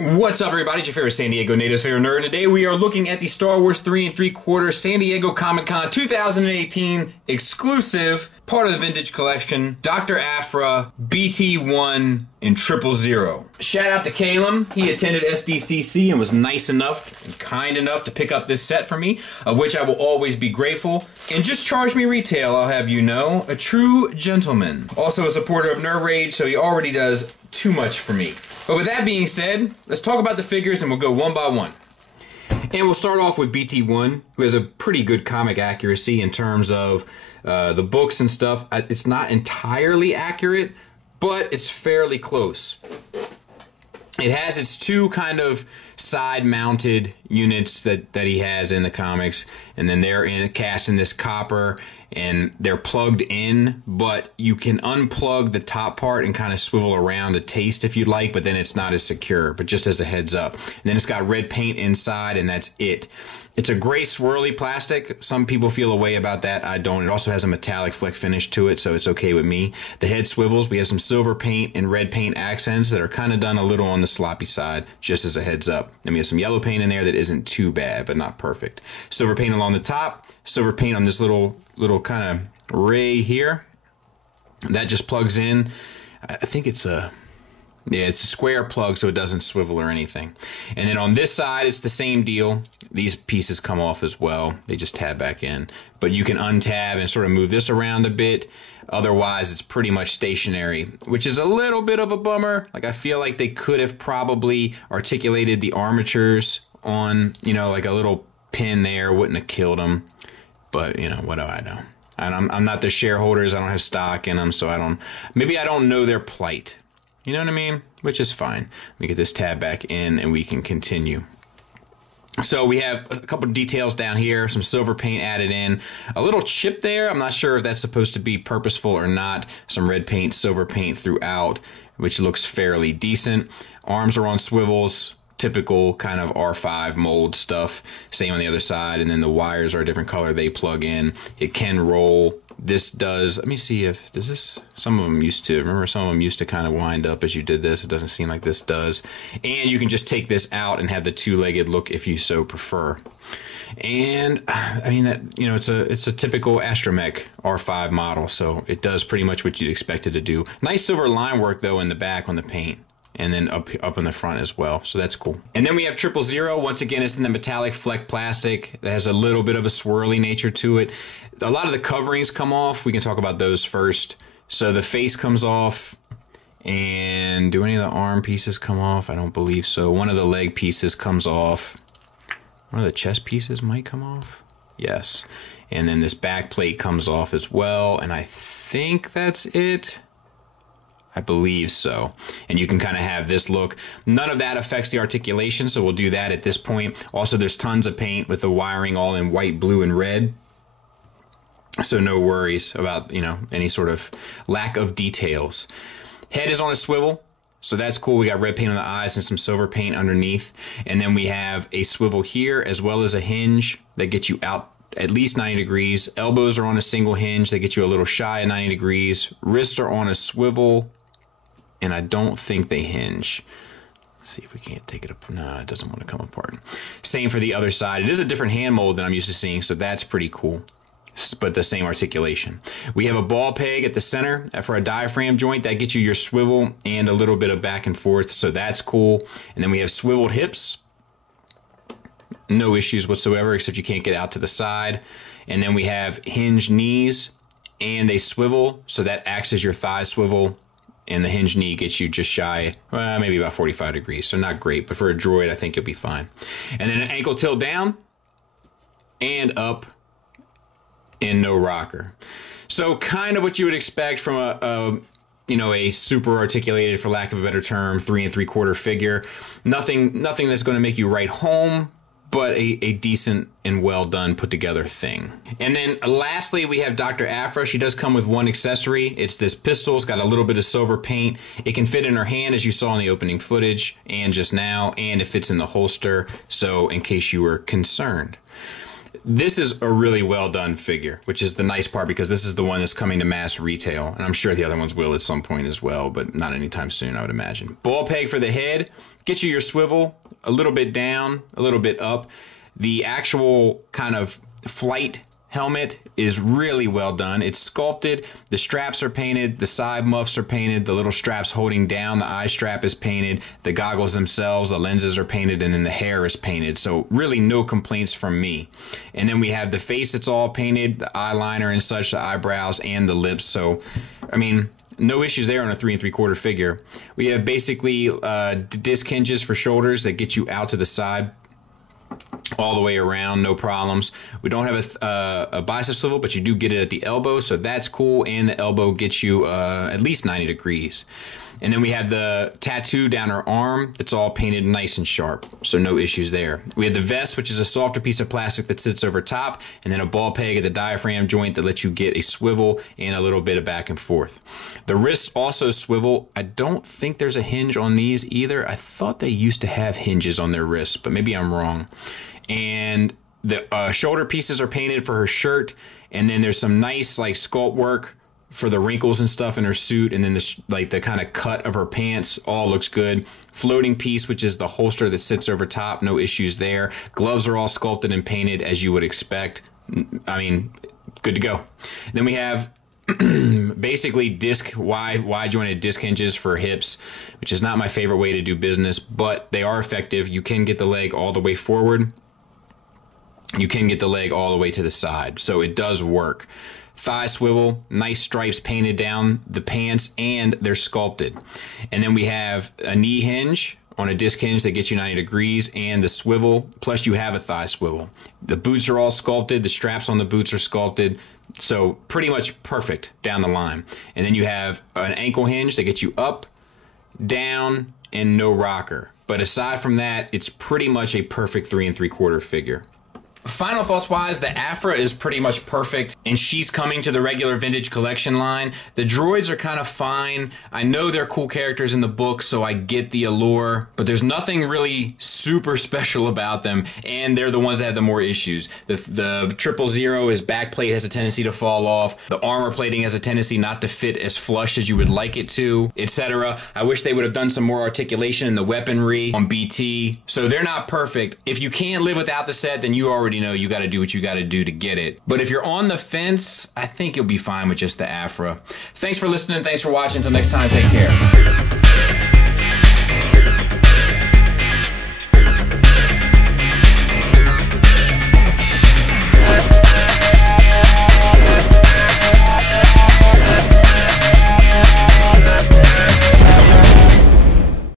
What's up, everybody? It's your favorite San Diego native's favorite nerd. And today we are looking at the Star Wars 3 3/4 San Diego Comic-Con 2018 exclusive, part of the vintage collection, Dr. Aphra, BT1, and 000. Shout out to Calum. He attended SDCC and was nice enough and kind enough to pick up this set for me, of which I will always be grateful. And just charge me retail, I'll have you know. A true gentleman. Also a supporter of Nerd Rage, so he already does too much for me. But with that being said, let's talk about the figures and we'll go one by one. And we'll start off with BT1, who has a pretty good comic accuracy in terms of the books and stuff. It's not entirely accurate, but it's fairly close. It has its two kind of side-mounted units that he has in the comics, and then they're cast in this copper, and they're plugged in, but you can unplug the top part and kind of swivel around a taste if you'd like, but then it's not as secure, but just as a heads up. And then it's got red paint inside, and that's it. It's a gray swirly plastic. Some people feel a way about that. I don't. It also has a metallic fleck finish to it, so it's okay with me. The head swivels. We have some silver paint and red paint accents that are kind of done a little on the sloppy side, just as a heads up. Then we have some yellow paint in there that isn't too bad, but not perfect. Silver paint along the top. Silver paint on this little kind of ray here. That just plugs in. I think it's a... yeah, it's a square plug so it doesn't swivel or anything. And then on this side, it's the same deal. These pieces come off as well. They just tab back in. But you can untab and sort of move this around a bit. Otherwise, it's pretty much stationary, which is a little bit of a bummer. Like, I feel like they could have probably articulated the armatures on, you know, like a little pin there. Wouldn't have killed them. But, you know, what do I know? And I'm not the shareholders. I don't have stock in them, so I don't... maybe I don't know their plight. You know what I mean? Which is fine. Let me get this tab back in and we can continue. So we have a couple of details down here, some silver paint added in, a little chip there. I'm not sure if that's supposed to be purposeful or not. Some red paint, silver paint throughout, which looks fairly decent. Arms are on swivels, typical kind of R5 mold stuff. Same on the other side, and then the wires are a different color. They plug in. It can roll. This does, let me see if, does this, some of them used to, remember some of them used to kind of wind up as you did this. It doesn't seem like this does. And you can just take this out and have the two-legged look if you so prefer. And, I mean, that, you know, it's a typical Astromech R5 model, so it does pretty much what you'd expect it to do. Nice silver line work, though, in the back on the paint. And then up in the front as well, so that's cool. And then we have 000. Once again, it's in the metallic fleck plastic that has a little bit of a swirly nature to it. A lot of the coverings come off. We can talk about those first. So the face comes off, and do any of the arm pieces come off? I don't believe so. One of the leg pieces comes off. One of the chest pieces might come off. Yes. And then this back plate comes off as well, and I think that's it. I believe so. And you can kind of have this look. None of that affects the articulation, so we'll do that at this point. Also, there's tons of paint with the wiring all in white, blue, and red. So no worries about, you know, any sort of lack of details. Head is on a swivel, so that's cool. We got red paint on the eyes and some silver paint underneath. And then we have a swivel here as well as a hinge that gets you out at least 90 degrees. Elbows are on a single hinge. They get you a little shy of 90 degrees. Wrists are on a swivel. And I don't think they hinge. Let's see if we can't take it up. No, it doesn't want to come apart. Same for the other side. It is a different hand mold than I'm used to seeing, so that's pretty cool. But the same articulation. We have a ball peg at the center for a diaphragm joint. That gets you your swivel and a little bit of back and forth, so that's cool. And then we have swiveled hips. No issues whatsoever, except you can't get out to the side. And then we have hinged knees, and they swivel, so that acts as your thigh swivel. And the hinge knee gets you just shy, well, maybe about 45 degrees. So not great, but for a droid, I think you'll be fine. And then an ankle tilt down and up and no rocker. So kind of what you would expect from a super articulated, for lack of a better term, 3 3/4 figure. Nothing that's going to make you write home, but a decent and well done put together thing. And then lastly, we have Dr. Aphra. She does come with one accessory. It's this pistol. It's got a little bit of silver paint. It can fit in her hand, as you saw in the opening footage and just now, and it fits in the holster, so in case you were concerned. This is a really well done figure, which is the nice part because this is the one that's coming to mass retail. And I'm sure the other ones will at some point as well, but not anytime soon, I would imagine. Ball peg for the head. Get you your swivel a little bit down, a little bit up. The actual kind of flight helmet is really well done. It's sculpted. The straps are painted. The side muffs are painted. The little straps holding down the eye strap is painted. The goggles themselves, the lenses are painted, and then the hair is painted. So really no complaints from me. And then we have the face that's all painted, the eyeliner and such, the eyebrows and the lips. So, I mean, no issues there on a 3 3/4 figure. We have basically disc hinges for shoulders that get you out to the side all the way around, no problems. We don't have a bicep swivel, but you do get it at the elbow, so that's cool, and the elbow gets you at least 90 degrees. And then we have the tattoo down our arm that's all painted nice and sharp, so no issues there. We have the vest, which is a softer piece of plastic that sits over top, and then a ball peg at the diaphragm joint that lets you get a swivel and a little bit of back and forth. The wrists also swivel. I don't think there's a hinge on these either. I thought they used to have hinges on their wrists, but maybe I'm wrong. And the shoulder pieces are painted for her shirt, and then there's some nice like sculpt work for the wrinkles and stuff in her suit, and then the kind of cut of her pants all looks good. Floating piece, which is the holster that sits over top, no issues there. Gloves are all sculpted and painted as you would expect. I mean, good to go. And then we have basically wide jointed disc hinges for hips, which is not my favorite way to do business, but they are effective. You can get the leg all the way forward. You can get the leg all the way to the side, so it does work. Thigh swivel, nice stripes painted down the pants, and they're sculpted. And then we have a knee hinge on a disc hinge that gets you 90 degrees, and the swivel, plus you have a thigh swivel. The boots are all sculpted, the straps on the boots are sculpted, so pretty much perfect down the line. And then you have an ankle hinge that gets you up, down, and no rocker. But aside from that, it's pretty much a perfect 3 3/4 figure. Final thoughts wise, the Aphra is pretty much perfect, and she's coming to the regular vintage collection line. The droids are kind of fine. I know they're cool characters in the book, so I get the allure, but there's nothing really super special about them, and they're the ones that have the more issues. The 000, his back plate has a tendency to fall off. The armor plating has a tendency not to fit as flush as you would like it to, etc. I wish they would have done some more articulation in the weaponry on BT. So they're not perfect. If you can't live without the set, then you already know you got to do what you got to do to get it. But if you're on the fence, I think you'll be fine with just the Aphra. Thanks for listening. Thanks for watching. Until next time, take care.